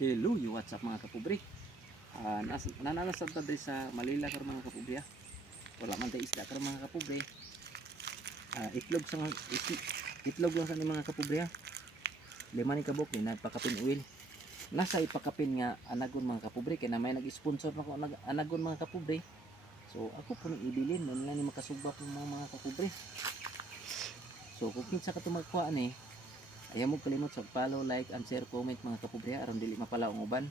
Hello, you what's up mga kapobre? Nananasad ta diri sa Malila karon mga kapobre. Wala man tay isda karon mga kapobre. Itlog sa itlog lang sa ni mga kapobre. Lima ni kabok ni nagpakapin oil. Nasa ipakapin nga anagon mga kapobre kay na may nag-sponsor nako anagon mga kapobre. So ako po nang ibilin mo nila ni makasugba po mga kapobre. So kung kinsa ka tumagkuha ni ayaw mo kalimot sa follow, like, and share, comment mga kapobre aron dili mapala ang uban.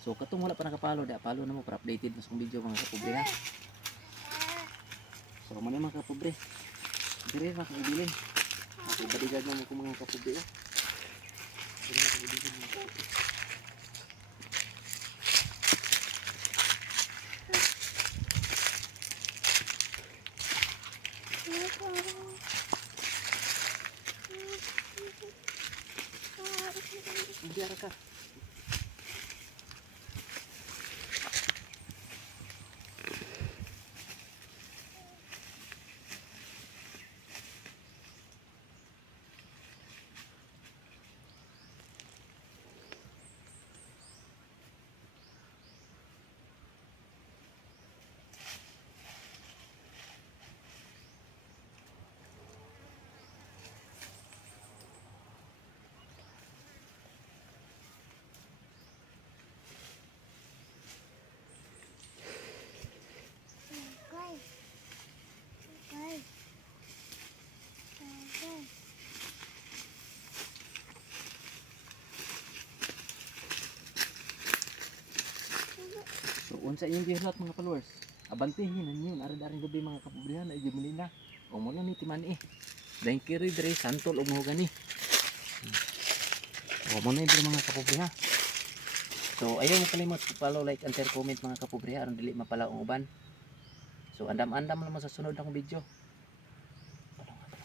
So katong wala pa nakapalo, follow na mo para updated mas kong video mga kapobre. So muna mga kapobre. Dire ra kang ibilin. Ibadigad na mo ko mga kapobre. Dire ra kang ibilin mga kapobre. Biar ka. So unsa inyong gihat mga followers? Abantihin ninyo aron-aron gabi mga kapobrihan ay Malina. O mo lang ni timan Daing kiri dire santol og mo gani. O mo na dire mga kapobrihan. So ayaw mo kalimot follow, like, and share, comment mga kapobrihan aron dili mapala ang uban. So andam-andam lang mo sa sunod akong video.